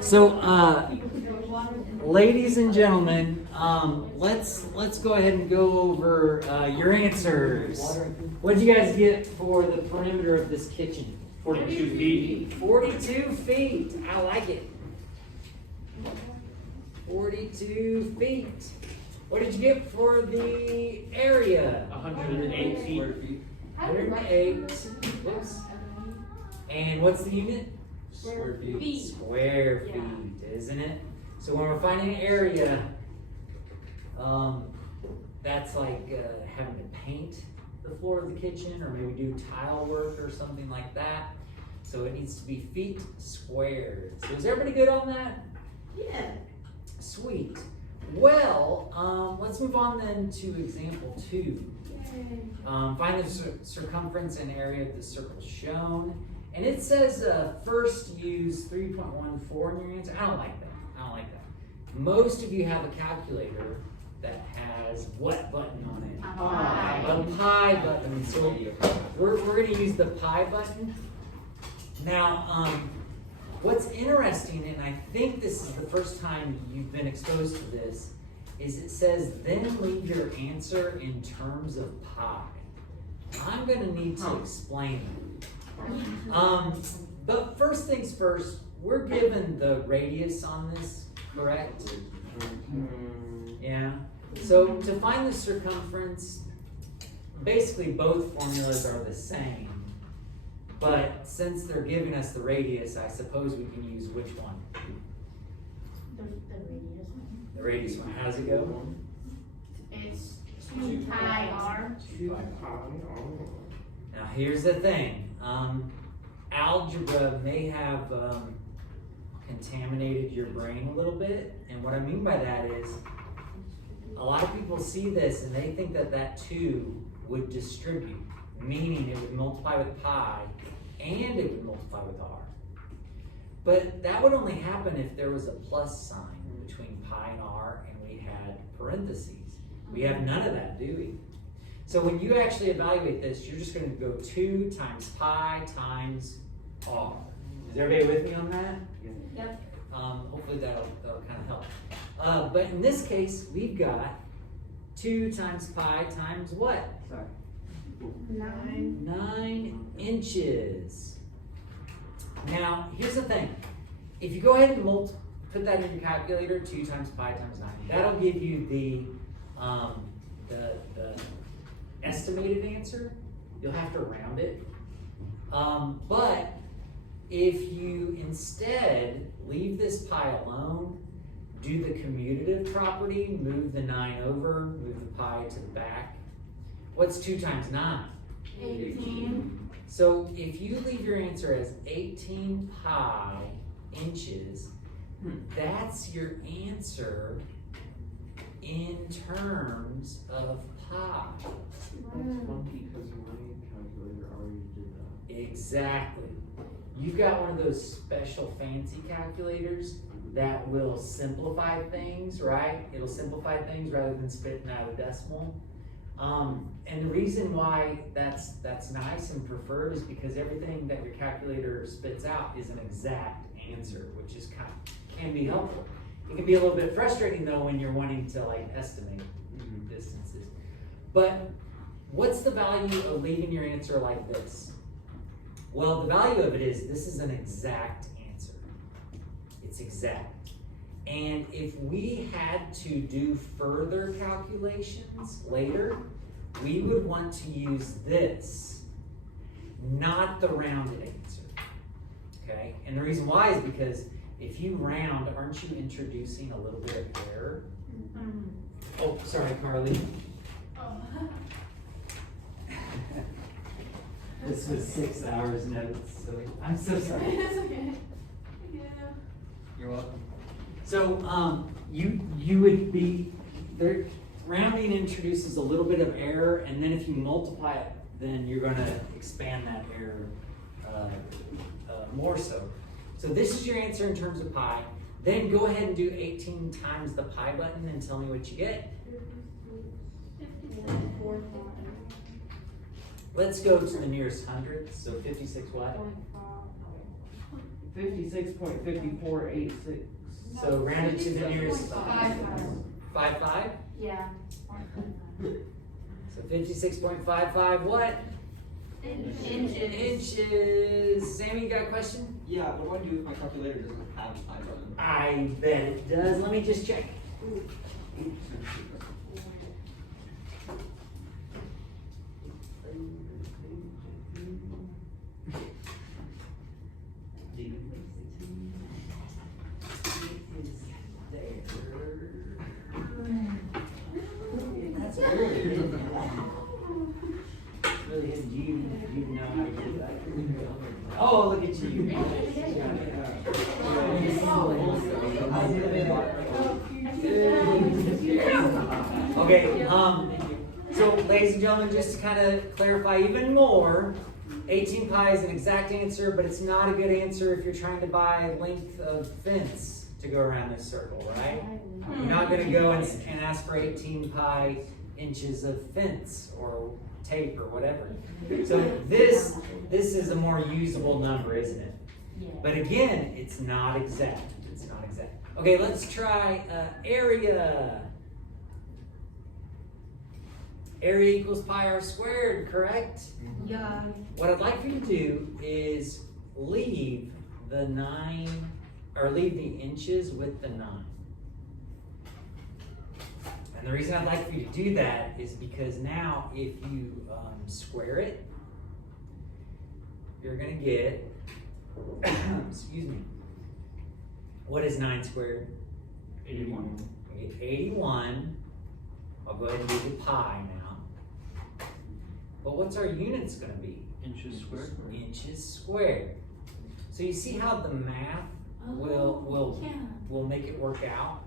So, ladies and gentlemen, let's go ahead and go over your answers. What did you guys get for the perimeter of this kitchen? 42 feet. 42 feet. I like it. 42 feet. What did you get for the area? 108 feet. 108. Whoops. And what's the unit? Square feet. Square feet, isn't it? So when we're finding an area, that's like having to paint the floor of the kitchen, or maybe do tile work or something like that. So it needs to be feet squared. So is everybody good on that? Yeah. Sweet. Well, let's move on then to example 2. Find the circumference and area of the circle shown. And it says first use 3.14 in your answer. I don't like that. Most of you have a calculator that has what button on it? A pi button. So we're going to use the pi button. Now, what's interesting, and I think this is the first time you've been exposed to this, is it says then leave your answer in terms of pi. I'm going to need to explain it. But first things first, we're given the radius on this, correct? Yeah. So to find the circumference, basically both formulas are the same. But since they're giving us the radius, I suppose we can use which one? The radius. The radius one. How does it go? It's 2 pi r. Now here's the thing. Algebra may have contaminated your brain a little bit. And what I mean by that is, a lot of people see this and they think that that 2 would distribute, meaning it would multiply with pi and it would multiply with r. But that would only happen if there was a plus sign between pi and r and we had parentheses. We have none of that, do we? So when you actually evaluate this, you're just going to go 2 times pi times r. Is everybody with me on that? Yep. Hopefully that'll kind of help. But in this case, we've got 2 times pi times what? 9 inches. Now, here's the thing. If you go ahead and put that in your calculator, 2 times pi times 9, that'll give you the estimated answer. You'll have to round it. But if you instead leave this pi alone, do the commutative property, move the 9 over, move the pi to the back. What's 2 times 9? 18. So if you leave your answer as 18 pi inches, that's your answer in terms of pi. That's funky because my calculator already did that. Exactly. You've got one of those special fancy calculators that will simplify things, right? It'll simplify things rather than spitting out a decimal. And the reason why that's nice and preferred is because everything that your calculator spits out is an exact answer, which is can be helpful. It can be a little bit frustrating though when you're wanting to like estimate distances. But what's the value of leaving your answer like this? Well, the value of it is this is an exact answer. It's exact. And if we had to do further calculations later, we would want to use this, not the rounded answer. Okay? And the reason why is because if you round, aren't you introducing a little bit of error? Oh, sorry, Carly. This was 6 hours notes, so I'm so sorry. It's okay. Yeah. You're welcome. So you would be there. Rounding introduces a little bit of error, and then if you multiply it, then you're going to expand that error more so. So this is your answer in terms of pi. Then go ahead and do 18 times the pi button and tell me what you get. Let's go to the nearest hundredth. So 56 what? 56.5486. So round it to the nearest 5. 5.5? Yeah. So 56.55 what? Inches. Inches. Sammy, you got a question? Yeah, what do I do if my calculator doesn't have a time button? I bet it does. Let me just check. That's really good. Really good. You know how to do that. Oh, look at you. Okay, so ladies and gentlemen, just to kind of clarify even more, 18 pi is an exact answer, but it's not a good answer if you're trying to buy length of fence to go around this circle, right? You're not going to go and ask for 18 pi inches of fence or tape or whatever. So this is a more usable number, isn't it? But again, it's not exact. It's not exact. Okay, let's try area. Area equals pi r squared, correct? Yeah. What I'd like for you to do is leave the 9, or leave the inches with the 9. And the reason I'd like for you to do that is because now if you square it, you're gonna get, excuse me, what is 9 squared? 81. We get 81. I'll go ahead and do the pi now. But what's our units gonna be? Inches squared. Inches squared. So you see how the math will make it work out?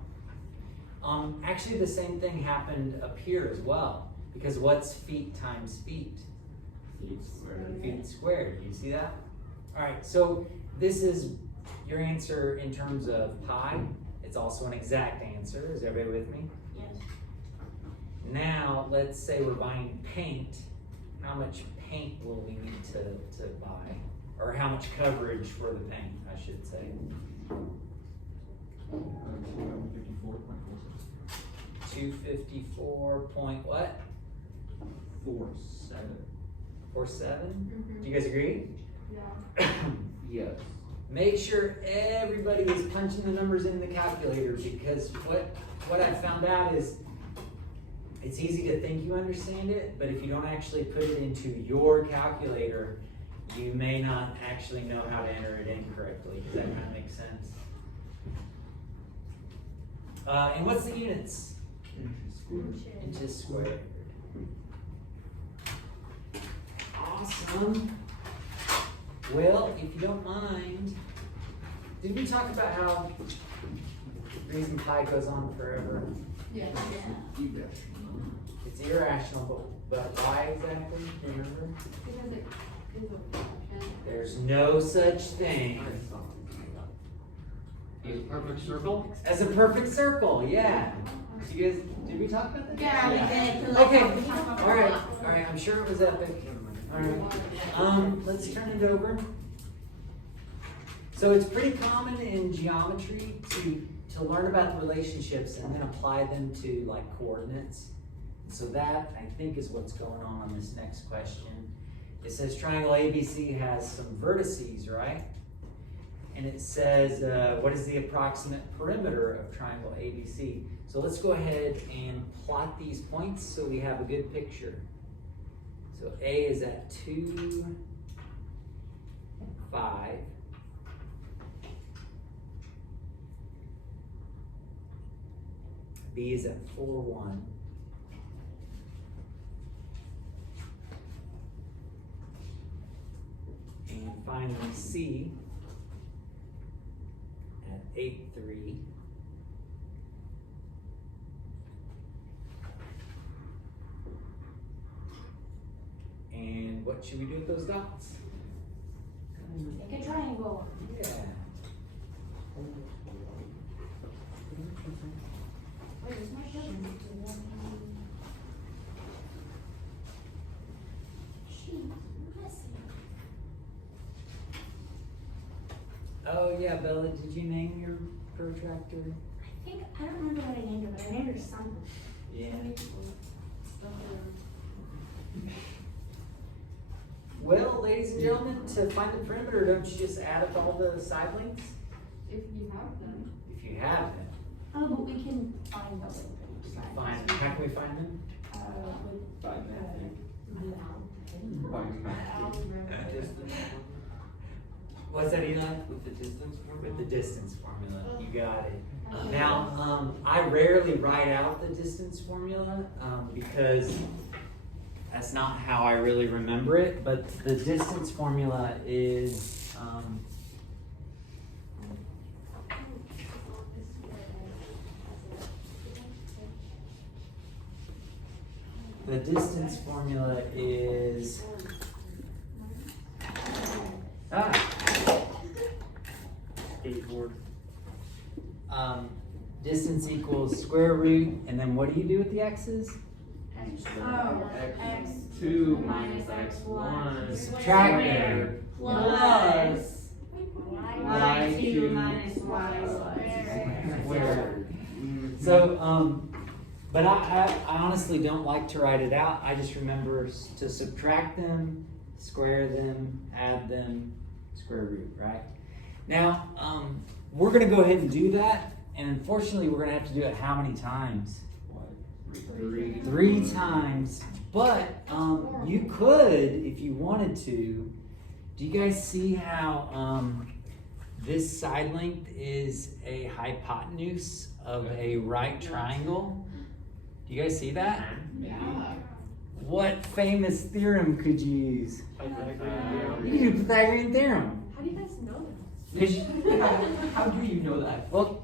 Actually the same thing happened up here as well. Because what's feet times feet? Feet squared. Do you see that? Alright, so this is your answer in terms of pi. It's also an exact answer. Is everybody with me? Yes. Now, let's say we're buying paint. How much paint will we need to buy? Or how much coverage for the paint, I should say. 254 point what? 47. 47? Do you guys agree? Yeah. Yes. Make sure everybody is punching the numbers in the calculator, because what I've found out is it's easy to think you understand it, but if you don't actually put it into your calculator, you may not actually know how to enter it in correctly. Does that kind of make sense? And what's the units? Inches squared. Awesome. Well, if you don't mind, did we talk about how the reason pi goes on forever? Yeah. It's irrational, but why exactly? Remember? Because it is a function. There's no such thing A perfect circle? as a perfect circle. Yeah. Did we talk about that? Yeah, we did. Okay. All right. I'm sure it was epic. All right. Let's turn it over. So it's pretty common in geometry to learn about the relationships and then apply them to like coordinates. So that, I think, is what's going on this next question. It says triangle ABC has some vertices, right? And it says, what is the approximate perimeter of triangle ABC? So let's go ahead and plot these points so we have a good picture. So A is at 2, 5. B is at 4, 1. And finally C at 8, 3. And what should we do with those dots? Make a triangle. Yeah. Wait, is my cousin? Shoot, let's see. Oh yeah, Bella, did you name your protractor? I think, I don't remember what I named her, but I named her something. Yeah. Well, ladies and gentlemen, to find the perimeter, don't you just add up all the side lengths? If you have them. If you have them, Oh, but we can find those. find, how can we find them? By math. Distance What's that, Eli? with the distance formula? With the distance formula, you got it. Now, I rarely write out the distance formula, because that's not how I really remember it, but the distance formula is, the distance formula is, Skateboard. distance equals square root, and then what do you do with the x's? X2 minus X1. Subtract there. Plus Y2 minus Y Squared. So, but I honestly don't like to write it out. I just remember to subtract them, square them, add them, square root, right? Now, we're gonna go ahead and do that, and unfortunately, we're gonna have to do it how many times? 3 times, but you could, if you wanted to. Do you guys see how this side length is a hypotenuse of a right triangle? Do you guys see that? Yeah. What famous theorem could you use? Pythagorean You can do Pythagorean theorem. How do you guys know that? 'Cause you- How do you know that? well,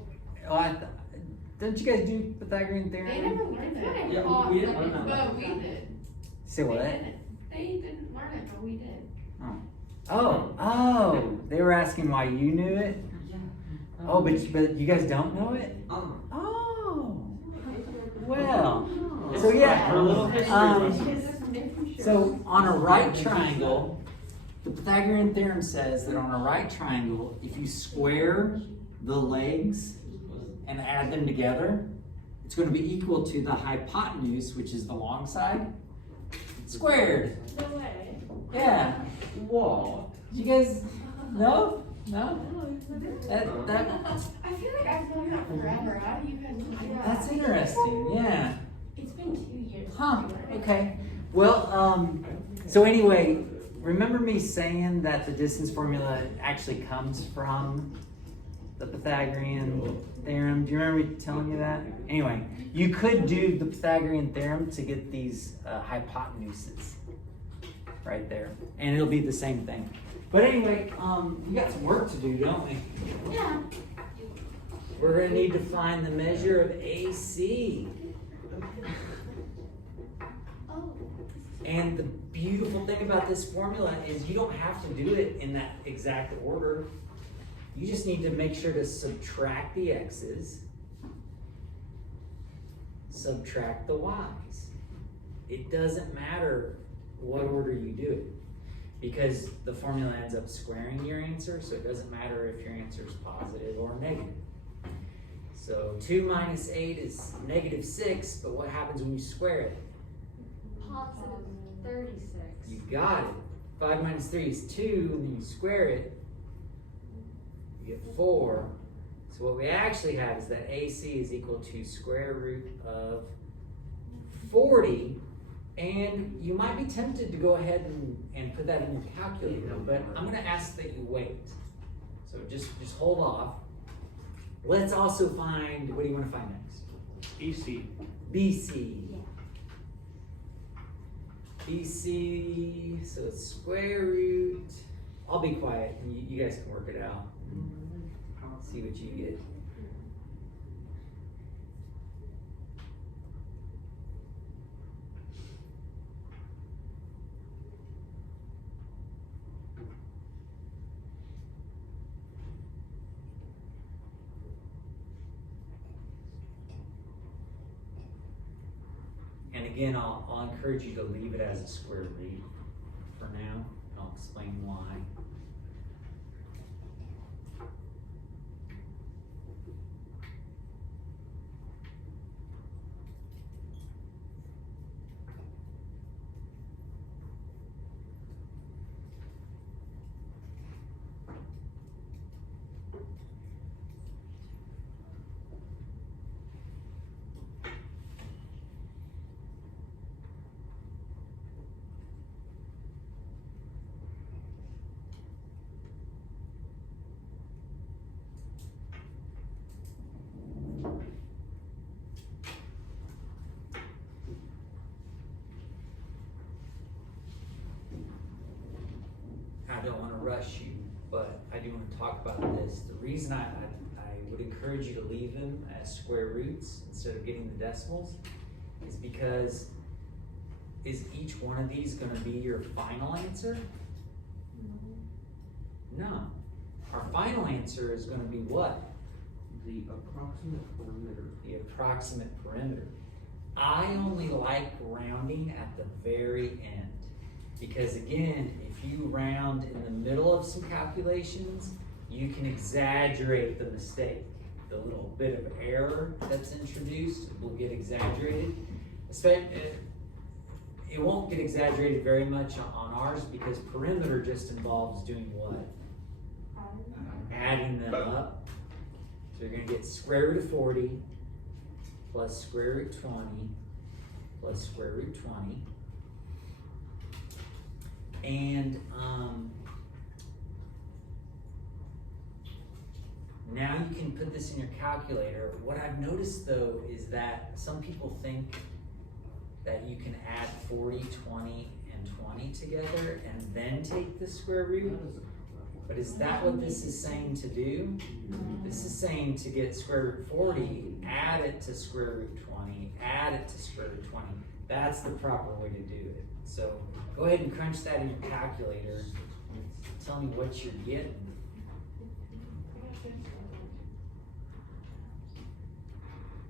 don't you guys do Pythagorean They theorem? never learned it. Yeah, we didn't learn that But we last did. Say what? They didn't learn it, but we did. Oh, they were asking why you knew it? Yeah. Oh, but you guys don't know it? Oh. Oh, well, so yeah, A little history so on a right triangle, the Pythagorean theorem says that on a right triangle, if you square the legs and add them together, it's going to be equal to the hypotenuse, which is the long side, squared. No way. Yeah. Whoa. You guys know? No? That I feel like I've known that forever. How do you guys know that? that's interesting. Yeah. It's been 2 years. Huh. Okay. Well, so anyway, remember me saying that the distance formula actually comes from the Pythagorean theorem? Do you remember me telling you that? Anyway, you could do the Pythagorean theorem to get these hypotenuses right there, and it'll be the same thing. But anyway, we got some work to do, don't we? Yeah. We're gonna need to find the measure of AC. And the beautiful thing about this formula is you don't have to do it in that exact order. You just need to make sure to subtract the x's, subtract the y's. It doesn't matter what order you do it, because the formula ends up squaring your answer, so it doesn't matter if your answer is positive or negative. So 2 minus 8 is -6, but what happens when you square it? Positive 36. You got it. 5 minus 3 is 2, and then you square it, you get 4. So what we actually have is that AC is equal to square root of 40. And you might be tempted to go ahead and put that in your calculator, but I'm gonna ask that you wait. So just hold off. Let's also find, what do you wanna find next? EC. BC. BC, so it's square root. I'll be quiet and you guys can work it out. See what you get. And again, I'll encourage you to leave it as a square root for now, and I'll explain why. rush you, but I do wanna talk about this. The reason I would encourage you to leave them as square roots instead of getting the decimals is because is each one of these gonna be your final answer? No. Our final answer is gonna be what? The approximate perimeter. The approximate perimeter. I only like rounding at the very end. Because again, if you round in the middle of some calculations, you can exaggerate the mistake. The little bit of error that's introduced will get exaggerated. It won't get exaggerated very much on ours because perimeter just involves doing what? Adding them up. So you're gonna get square root of 40 plus square root 20 plus square root 20. And now you can put this in your calculator. What I've noticed though is that some people think that you can add 40, 20, and 20 together and then take the square root. But is that what this is saying to do? This is saying to get square root 40, add it to square root 20, add it to square root 20. That's the proper way to do it. So go ahead and crunch that in your calculator. Tell me what you're getting.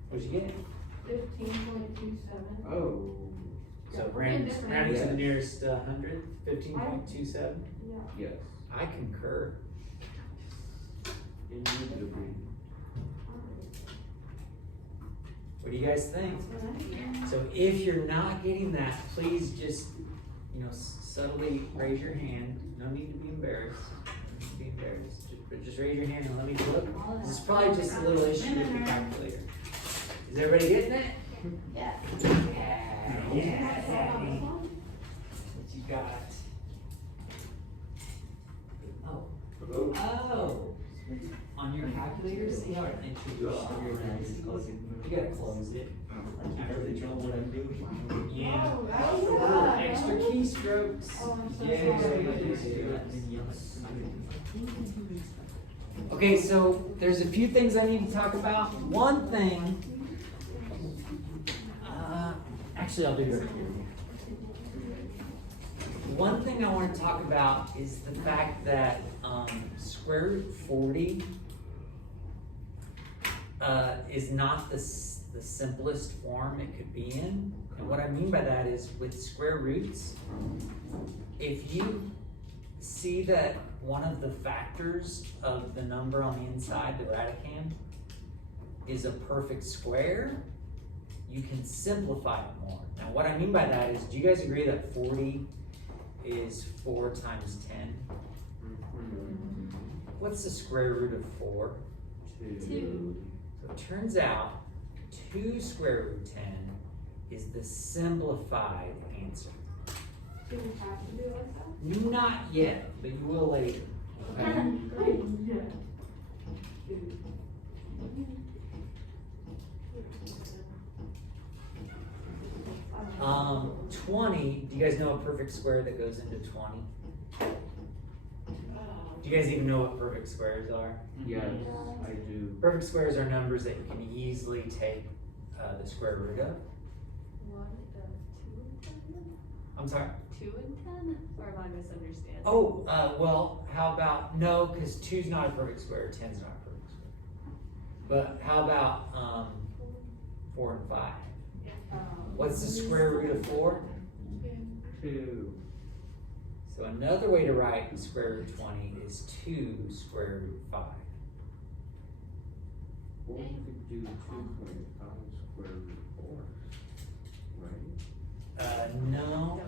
What'd you get? 15.27. Oh, So rounding to the nearest 100, 15.27? yes. I concur. Indubitably. What do you guys think? So if you're not getting that, please just, subtly raise your hand. No need to be embarrassed. No need to be embarrassed. But just raise your hand and let me look. This is probably just a little issue with the calculator. Is everybody getting it? Yeah. Yeah. What you got? Oh. On your calculator, see how it introduced your you gotta close it. I really know what I'm doing. Yeah. Oh, that was Little good. extra keystrokes. Oh, I'm so Yeah. sorry. Okay, so there's a few things I need to talk about. One thing, actually I'll do it. One thing I want to talk about is the fact that square root 40 is not the simplest form it could be in. And what I mean by that is with square roots, if you see that one of the factors of the number on the inside, the radicand, is a perfect square, you can simplify it more. Now what I mean by that is, do you guys agree that 40 is 4 times 10? What's the square root of 4? 2. So it turns out 2 square root 10 is the simplified answer. Do we have to do it like that? Not yet, but you will later. Okay? 20, do you guys know a perfect square that goes into 20? Do you guys even know what perfect squares are? Yes, I do. Perfect squares are numbers that you can easily take the square root of. What, 2 and 10? I'm sorry? 2 and 10? Or am I misunderstanding? Oh, well, how about, no, because 2's not a perfect square, 10's not a perfect square. But how about 4 and 5? What's the square root of 4? 2. So another way to write square root 20 is 2 square root 5. Or you could do 2.5 square root 4, right? No,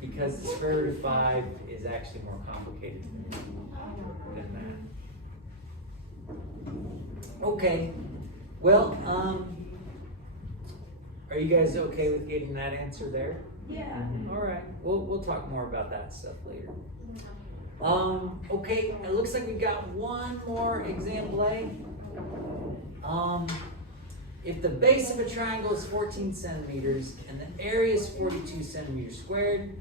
because the square root of 5 is actually more complicated than that. Okay, well, are you guys okay with getting that answer there? Yeah. All right, we'll talk more about that stuff later. Okay, it looks like we got one more example A. If the base of a triangle is 14 centimeters and the area is 42 centimeters squared,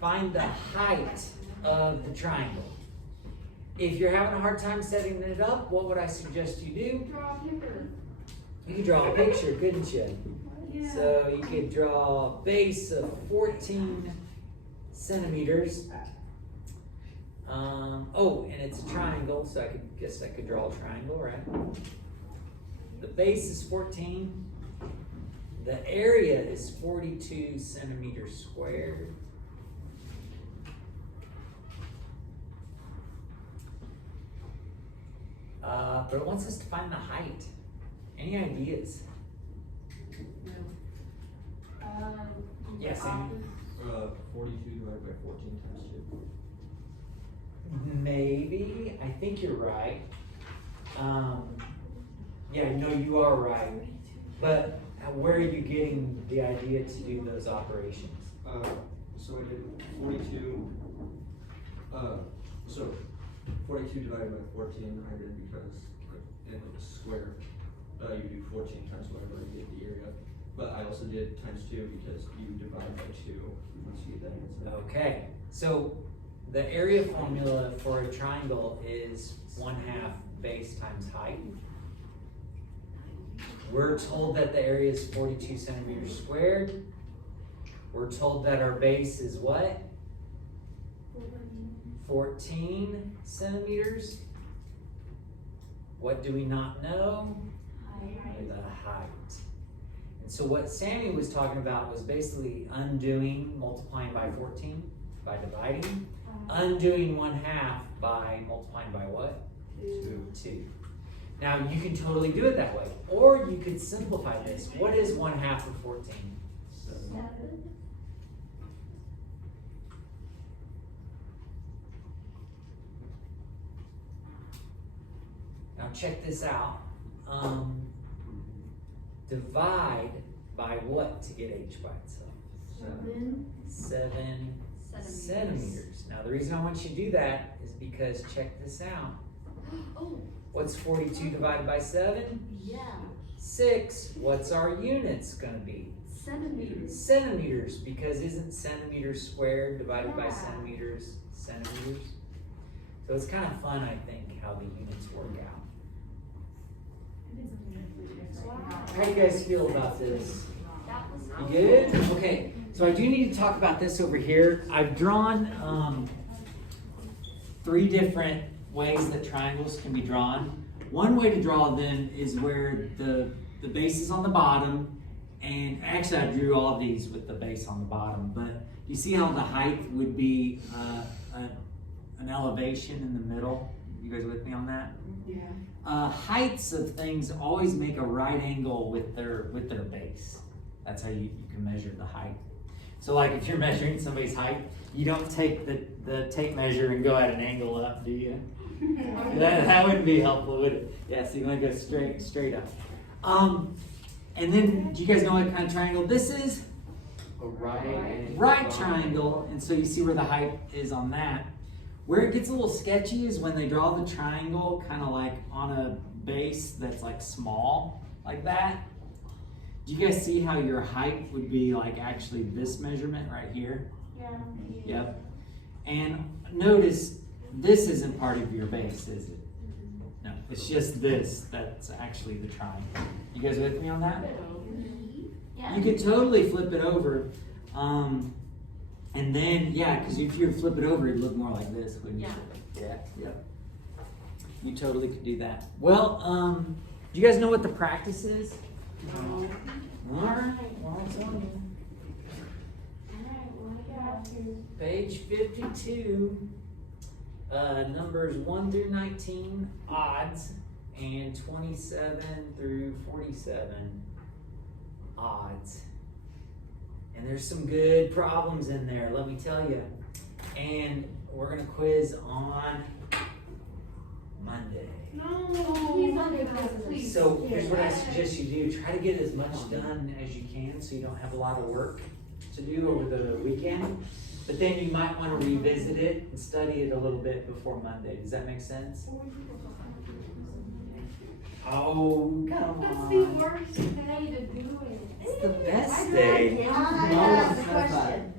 find the height of the triangle. If you're having a hard time setting it up, what would I suggest you do? Draw a picture. You could draw a picture, couldn't you? Yeah. So you could draw a base of 14 centimeters. Oh, and it's a triangle, so I could draw a triangle, right? The base is 14. The area is 42 centimeters squared. But it wants us to find the height. Any ideas? Yes, Amy? 42 divided by 14 times 2. Maybe. I think you're right. Yeah, no, you are right. But where are you getting the idea to do those operations? So I did 42. So 42 divided by 14 I did because in a square, you do 14 times whatever you get the area. But I also did times 2 because you divide by 2 once you get that answer. Okay, so the area formula for a triangle is 1/2 base times height. We're told that the area is 42 centimeters squared. We're told that our base is what? 14 centimeters. What do we not know? The height. And so what Sammy was talking about was basically undoing multiplying by 14 by dividing, undoing 1/2 by multiplying by what? 2. Now you can totally do it that way, or you could simplify this. What is 1/2 of 14? 7. Now check this out. Divide by what to get h by itself? 7 centimeters. Now the reason I want you to do that is because check this out. Oh, What's 42 divided by 7? yeah. 6. What's our units gonna be? Centimeters. Centimeters, because isn't centimeters squared divided by Yeah. centimeters? So it's kind of fun, I think, how the units work out. How do you guys feel about this? That was You good? Okay, so I do need to talk about this over here. I've drawn 3 different ways that triangles can be drawn. One way to draw them is where the base is on the bottom, and actually I drew all of these with the base on the bottom, but you see how the height would be an elevation in the middle? You guys with me on that? Yeah. Heights of things always make a right angle with their base. That's how you can measure the height. So like if you're measuring somebody's height, you don't take the tape measure and go at an angle up, do you? That wouldn't be helpful, would it? Yeah, so you want to go straight up. And then, do you guys know what kind of triangle this is? A right. Right triangle, and so you see where the height is on that. Where it gets a little sketchy is when they draw the triangle kind of like on a base that's like small, like that. Do you guys see how your height would be like actually this measurement right here? Yeah. Yep. And notice this isn't part of your base, is it? No, it's just this that's actually the triangle. You guys with me on that? Yeah. You could totally flip it over. And then, yeah, because if you flip it over, it'd look more like this, wouldn't you? Yeah. Yep. You totally could do that. Well, do you guys know what the practice is? No. All right, well, it's on you. Page 52, numbers 1 through 19, odds, and 27 through 47, odds. And there's some good problems in there, let me tell you. And we're gonna quiz on Monday. No. Please Monday, please. So here's what I suggest you do. Try to get as much done as you can so you don't have a lot of work to do over the weekend. But then you might want to revisit it and study it a little bit before Monday. Does that make sense? Oh, come That's on. the worst day to do it. It's the best I day. know. No one That's the says that. question.